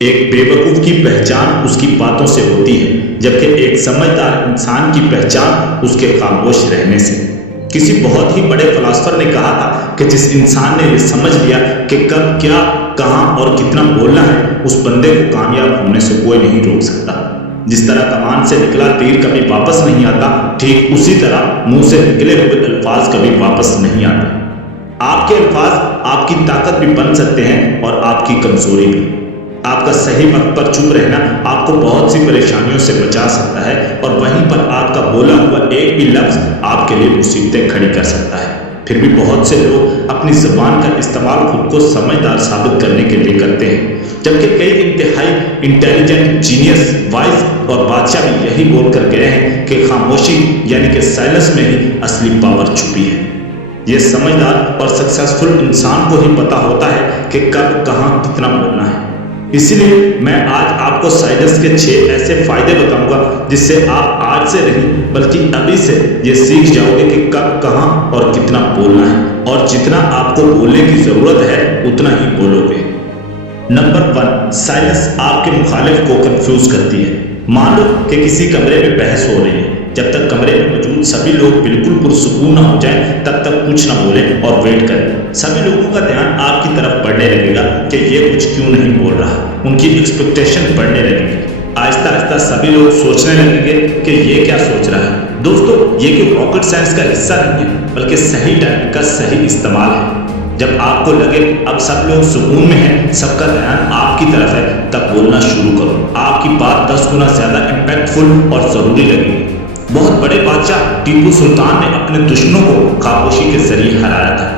एक बेवकूफ की पहचान उसकी बातों से होती है, जबकि एक समझदार इंसान की पहचान उसके खामोश रहने से। किसी बहुत ही बड़े फिलोसोफर ने कहा था कि जिस इंसान ने यह समझ लिया कि कब क्या, कहां और कितना बोलना है, उस बंदे को कामयाब होने से कोई नहीं रोक सकता। जिस तरह कमान से निकला तीर कभी वापस नहीं आता, ठीक उसी तरह मुंह से निकले हुए अल्फाज कभी वापस नहीं आते। आपके अल्फाज आपकी ताकत भी बन सकते हैं और आपकी कमजोरी भी। आपका सही वक्त पर चुप रहना आपको बहुत सी परेशानियों से बचा सकता है, और वहीं पर आपका बोला हुआ एक भी लफ्ज आपके लिए मुसीबतें खड़ी कर सकता है। फिर भी बहुत से लोग अपनी जुबान का इस्तेमाल खुद को समझदार साबित करने के लिए करते हैं, जबकि कई इंतहाई इंटेलिजेंट, जीनियस, वाइज और बादशाह भी यही बोलकर गए हैं कि खामोशी यानी कि साइलेंस में ही असली पावर छुपी है। यह समझदार और सक्सेसफुल इंसान को ही पता होता है कि कब, कहां, कितना बोलना है। इसीलिए मैं आज आपको साइलेंस के 6 ऐसे फायदे बताऊंगा जिससे आप आज से नहीं बल्कि अभी से ये सीख जाओगे कि कब, कहां और कितना बोलना है, और जितना आपको बोलने की जरूरत है उतना ही बोलोगे। नंबर 1, साइलेंस आपके मुखालिफ को कंफ्यूज करती है। मान लो कि किसी कमरे में बहस हो रही है। जब तक कमरे में मौजूद सभी लोग बिल्कुल पुरसुकून ना हो जाएं, तब तक कुछ ना बोलें और वेट करें। सभी लोगों का ध्यान आपकी तरफ बढ़ने लगेगा कि ये कुछ क्यों नहीं बोल रहा। उनकी एक्सपेक्टेशन बढ़ने लगेगी। आहिस्ता आहिस्ता सभी लोग सोचने लगेंगे कि ये क्या सोच रहा है। दोस्तों, ये कोई रॉकेट साइंस का हिस्सा नहीं है, बल्कि सही टाइम का सही इस्तेमाल है। जब आपको लगे अब सब लोग सुकून में हैं, सबका ध्यान आपकी तरफ है, तब बोलना शुरू करो। आपकी बात 10 गुना ज्यादा इम्पैक्टफुल और जरूरी लगेगी। बहुत बड़े बादशाह टीपू सुल्तान ने अपने दुश्मनों को खामोशी के जरिए हराया था।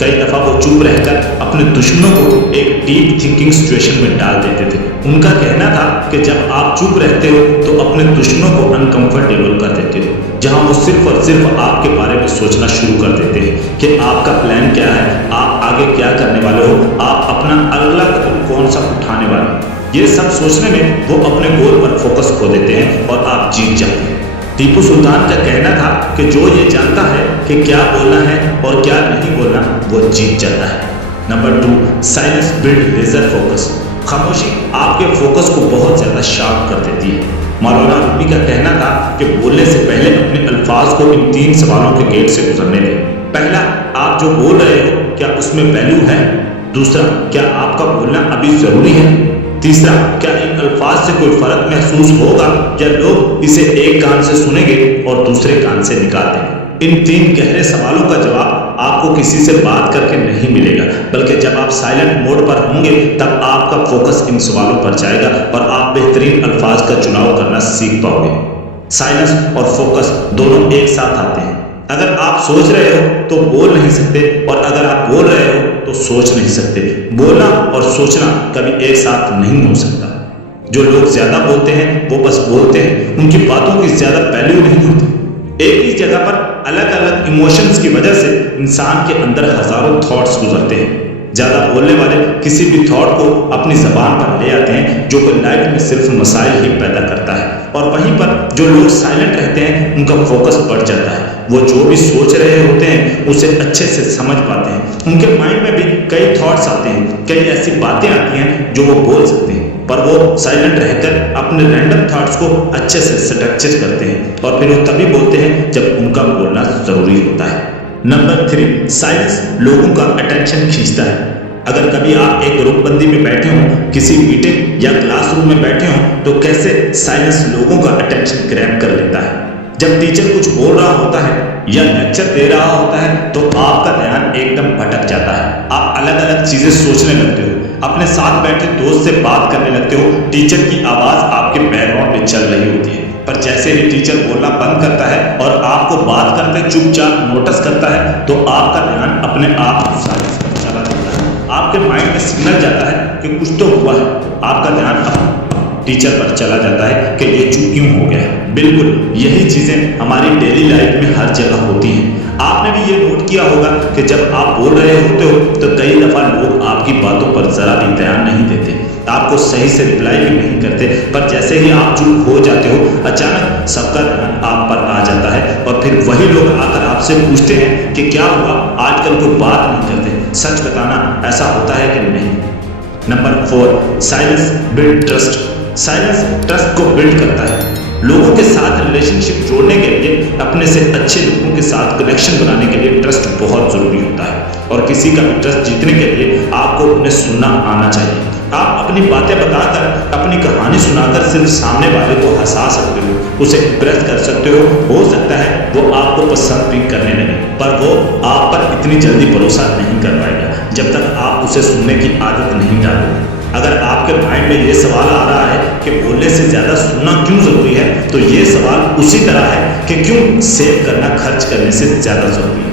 कई दफा वो चुप रहकर अपने दुश्मनों को एक डीप थिंकिंग सिचुएशन में डाल देते थे। उनका कहना था कि जब आप चुप रहते हो तो अपने दुश्मनों को अनकंफर्टेबल कर देते हो, जहां वो सिर्फ और सिर्फ आपके बारे में सोचना शुरू कर देते हैं कि आपका प्लान क्या है, आप आगे क्या करने वाले हो, आप अपना अगला कदम कौन सा उठाने वाले हो। ये सब सोचने में वो अपने गोल पर फोकस खो देते हैं और आप जीत जाते हैं। टीपू सुल्तान का कहना था कि जो ये जानता है कि क्या बोलना है और क्या नहीं बोलना, वो जीत जाता है। Number 2, silence build laser focus. खामोशी आपके फोकस को बहुत ज्यादा शार्प कर देती है। मौलाना रूमी का कहना था कि बोलने से पहले अपने अल्फाज को इन 3 सवालों के गेट से गुजरने दें। पहला, आप जो बोल रहे हो क्या उसमें वैल्यू है। दूसरा, क्या आपका बोलना अभी जरूरी है। तीसरा, क्या इन अल्फाज से कोई फर्क महसूस होगा या लोग इसे एक कान से सुनेंगे और दूसरे कान से निकाल देंगे। इन 3 गहरे सवालों का जवाब आपको किसी से बात करके नहीं मिलेगा, बल्कि जब आप साइलेंट मोड पर होंगे तब आपका फोकस इन सवालों पर जाएगा और आप बेहतरीन अल्फाज का चुनाव करना सीख पाओगे। साइलेंस और फोकस दोनों एक साथ आते हैं। अगर आप सोच रहे हो तो बोल नहीं सकते, और अगर आप बोल रहे हो तो सोच नहीं सकते। बोलना और सोचना कभी एक साथ नहीं हो सकता। जो लोग ज्यादा बोलते हैं वो बस बोलते हैं, उनकी बातों की ज्यादा वैल्यू नहीं होती। एक ही जगह पर अलग अलग इमोशंस की वजह से इंसान के अंदर हजारों थॉट्स गुजरते हैं। ज्यादा बोलने वाले किसी भी थॉट को अपनी जबान पर ले आते हैं, जो कि लाइफ में सिर्फ मसाइल ही पैदा करता है, और वहीं पर जो लोग साइलेंट रहते हैं उनका फोकस बढ़ जाता है। वो जो भी सोच रहे होते हैं उसे अच्छे से समझ पाते हैं। उनके माइंड में भी कई थॉट्स आते हैं, कई ऐसी बातें आती हैं जो वो बोल सकते हैं, पर वो साइलेंट रहकर अपने रैंडम थॉट्स को अच्छे से स्ट्रक्चर करते हैं, और फिर वो तभी बोलते हैं जब उनका बोलना जरूरी होता है। नंबर 3, साइलेंस लोगों का अटेंशन खींचता है। अगर कभी आप एक ग्रुपबंदी में बैठे हो, किसी मीटिंग या क्लासरूम में बैठे हो, तो कैसे साइलेंस लोगों का अटेंशन ग्रैब कर लेता है। जब टीचर कुछ बोल रहा होता है या लेक्चर दे रहा होता है तो आपका ध्यान एकदम भटक जाता है। आप अलग अलग चीजें सोचने लगते हो, अपने साथ बैठे दोस्त से बात करने लगते हो। टीचर की आवाज आपके बैकग्राउंड में चल रही होती है, पर जैसे ही टीचर बोलना बंद करता है और आपको बात करते चुपचाप नोटिस करता है, तो आपका ध्यान अपने आप साइलेंस पर चला जाता है। आपके माइंड में सिग्नल जाता है कि कुछ तो हुआ है। आपका ध्यान टीचर पर चला जाता है कि ये चुप क्यों हो गया। बिल्कुल यही चीजें हमारी डेली लाइफ में हर जगह होती हैं। आपने भी ये नोट किया होगा कि जब आप बोल रहे होते हो तो कई दफा लोग आपकी बातों पर जरा भी ध्यान नहीं देते, आपको सही से रिप्लाई भी नहीं करते, पर जैसे ही आप चुप हो जाते हो, अचानक सबका ध्यान आप पर आ जाता है, और फिर वही लोग आकर आपसे पूछते हैं कि क्या हुआ, आजकल कोई बात नहीं करते। सच बताना, ऐसा होता है कि नहीं? Number 4, silence build trust. Silence trust को बिल्ड करता है। लोगों के साथ रिलेशनशिप जोड़ने के लिए, अपने से अच्छे लोगों के साथ कनेक्शन बनाने के लिए ट्रस्ट बहुत जरूरी होता है। और किसी का भी ट्रस्ट जीतने के लिए आपको उन्हें सुनना आना चाहिए। आप अपनी बातें बताकर, अपनी कहानी सुनाकर सिर्फ सामने वाले को हंसा सकते हो, उसे इम्प्रेस कर सकते हो सकता है वो आपको पसंद भी करने लगे, पर वो आप पर इतनी जल्दी भरोसा नहीं कर पाएगा जब तक आप उसे सुनने की आदत नहीं डालोगे। अगर आपके माइंड में ये सवाल आ रहा है कि बोलने से ज्यादा सुनना क्यों जरूरी है, तो ये सवाल उसी तरह है कि क्यों सेव करना खर्च करने से ज्यादा जरूरी है।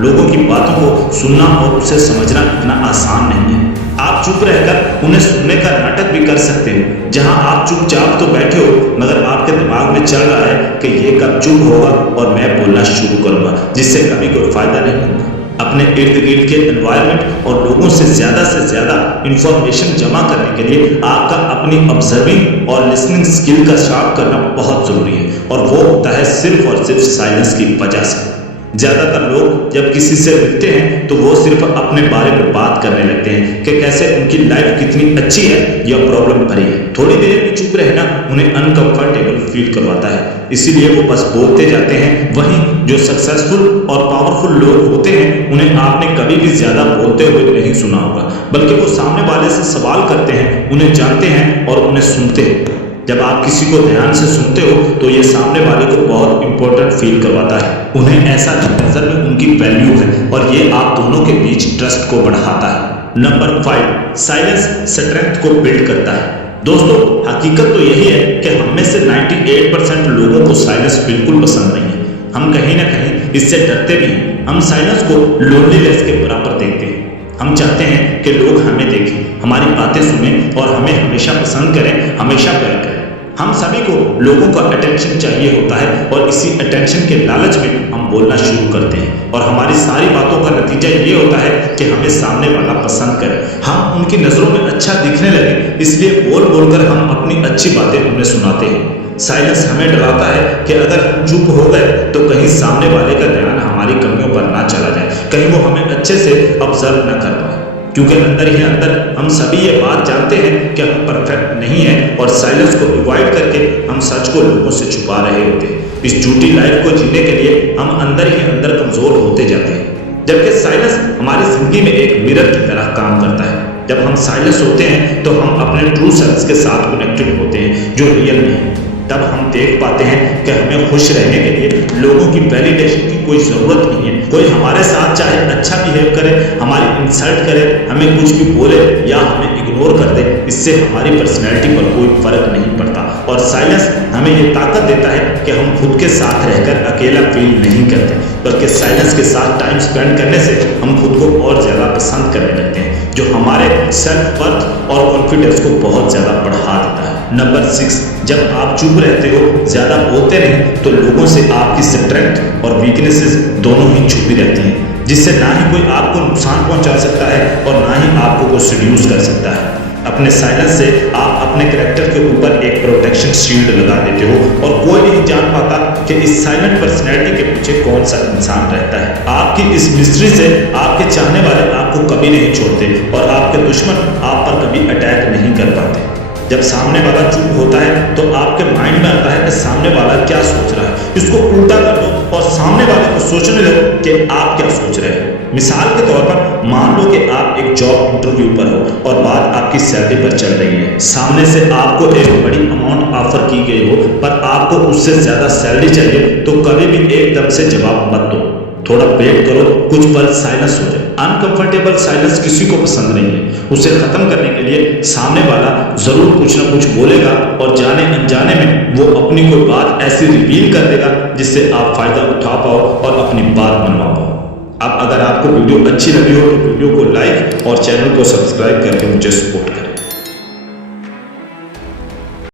लोगों की बातों को सुनना और उसे समझना इतना आसान नहीं है। आप चुप रहकर उन्हें सुनने का नाटक भी कर सकते हो। जहां आप चुपचाप तो बैठे हो, मगर आपके दिमाग में चल रहा है कि ये कब चुप होगा और मैं बोलना शुरू करूंगा, जिससे कभी कोई फायदा नहीं होगा। अपने इर्द गिर्द के एनवायरनमेंट और लोगों से ज्यादा इंफॉर्मेशन जमा करने के लिए आपका अपनी ऑब्जर्विंग और लिसनिंग स्किल का शार्प करना बहुत जरूरी है, और वो होता है सिर्फ और सिर्फ साइलेंस की वजह से। ज्यादातर लोग जब किसी से मिलते हैं तो वो सिर्फ अपने बारे में बात करने लगते हैं कि कैसे उनकी लाइफ कितनी अच्छी है या प्रॉब्लम भरी है। थोड़ी देर में चुप रहना उन्हें अनकंफर्टेबल फील करवाता है, इसीलिए वो बस बोलते जाते हैं। वहीं जो सक्सेसफुल और पावरफुल लोग होते हैं, उन्हें आपने कभी भी ज्यादा बोलते हुए नहीं सुना होगा, बल्कि वो सामने वाले से सवाल करते हैं, उन्हें जानते हैं और उन्हें सुनते हैं। जब आप किसी को ध्यान से सुनते हो तो ये सामने वाले को बहुत इंपॉर्टेंट फील करवाता है। उन्हें ऐसा नजर में उनकी वैल्यू है, और ये आप दोनों के बीच ट्रस्ट को बढ़ाता है। नंबर 5, साइलेंस स्ट्रेंथ को बिल्ड करता है। दोस्तों, हकीकत तो यही है कि हम में से 98% लोगों को साइलेंस बिल्कुल पसंद नहीं है। हम कहीं ना कहीं इससे डरते भी हैं। हम साइलेंस को लोनलीनेस के बराबर देखते हैं। हम चाहते हैं कि लोग हमें देखें, हमारी बातें सुनें और हमें हमेशा पसंद करें, हमेशा प्यार करें। हम सभी को लोगों का अटेंशन चाहिए होता है, और इसी अटेंशन के लालच में हम बोलना शुरू करते हैं, और हमारी सारी बातों का नतीजा ये होता है कि हमें सामने वाला पसंद करे, हम उनकी नजरों में अच्छा दिखने लगे। इसलिए बोल बोलकर हम अपनी अच्छी बातें उन्हें सुनाते हैं। साइलेंस हमें डराता है कि अगर हम चुप हो गए तो कहीं सामने वाले का ध्यान हमारी कमियों पर ना चला जाए, कहीं वो हमें अच्छे से ऑब्जर्व न कर पाए। क्योंकि अंदर ही अंदर हम सभी ये बात जानते हैं कि हम परफेक्ट नहीं है, और साइलेंस को अवॉइड करके हम सच को लोगों से छुपा रहे होते हैं। इस झूठी लाइफ को जीने के लिए हम अंदर ही अंदर कमजोर होते जाते हैं, जबकि साइलेंस हमारी जिंदगी में एक मिरर की तरह काम करता है। जब हम साइलेंस होते हैं तो हम अपने ट्रू सेल्फ के साथ कनेक्टेड होते हैं, जो रियल में है। तब हम देख पाते हैं कि हमें खुश रहने के लिए लोगों की वैलिडेशन की कोई जरूरत नहीं है। कोई हमारे साथ चाहे अच्छा बिहेव करे, हमारी इंसल्ट करे, हमें कुछ भी बोले या हमें इग्नोर कर दे, इससे हमारी पर्सनैलिटी पर कोई फर्क नहीं पड़ता। और साइलेंस हमें ये ताकत देता है कि हम खुद के साथ रहकर अकेला फील नहीं करते, बल्कि साइलेंस के साथ टाइम स्पेंड करने से हम खुद को और ज्यादा पसंद करने लगते हैं, जो हमारे सेल्फ वर्थ और कॉन्फिडेंस को बहुत ज्यादा बढ़ा देता है। नंबर 6, जब आप चुप रहते हो, ज्यादा बोलते नहीं, तो लोगों से आपकी स्ट्रेंथ और वीकनेसेस दोनों ही छुपी रहती हैं, जिससे ना ही कोई आपको नुकसान पहुंचा सकता है और ना ही आपको कोई सीड्यूस कर सकता है। अपने साइलेंस से आप अपने कैरेक्टर के ऊपर एक प्रोटेक्शन शील्ड लगा देते हो, और कोई नहीं जान पाता कि इस साइलेंट पर्सनैलिटी के पीछे कौन सा इंसान रहता है। आपकी इस मिस्ट्री से आपके चाहने वाले आपको कभी नहीं छोड़ते, और आपके दुश्मन आप पर कभी अटैक नहीं कर पाते। जब सामने वाला चुप होता है तो आपके माइंड में आता है कि सामने वाला क्या सोच रहा है। इसको उल्टा कर दो और सामने वाले को सोचने दो कि आप क्या सोच रहे हैं। मिसाल के तौर पर मान लो कि आप एक जॉब इंटरव्यू पर हो और बात आपकी सैलरी पर चल रही है। सामने से आपको एक बड़ी अमाउंट ऑफर की गई हो, पर आपको उससे ज्यादा सैलरी चाहिए, तो कभी भी एकदम से जवाब मत दो। थोड़ा वेट करो, कुछ पल साइलेंस हो जाए। अनकंफर्टेबल साइलेंस किसी को पसंद नहीं है। उसे खत्म करने के लिए सामने वाला जरूर कुछ ना कुछ बोलेगा, और जाने अनजाने में वो अपनी कोई बात ऐसी रिवील कर देगा जिससे आप फायदा उठा पाओ और अपनी बात मनवा पाओ। अब अगर आपको वीडियो अच्छी लगी हो तो वीडियो को लाइक और चैनल को सब्सक्राइब करके मुझे सपोर्ट करें।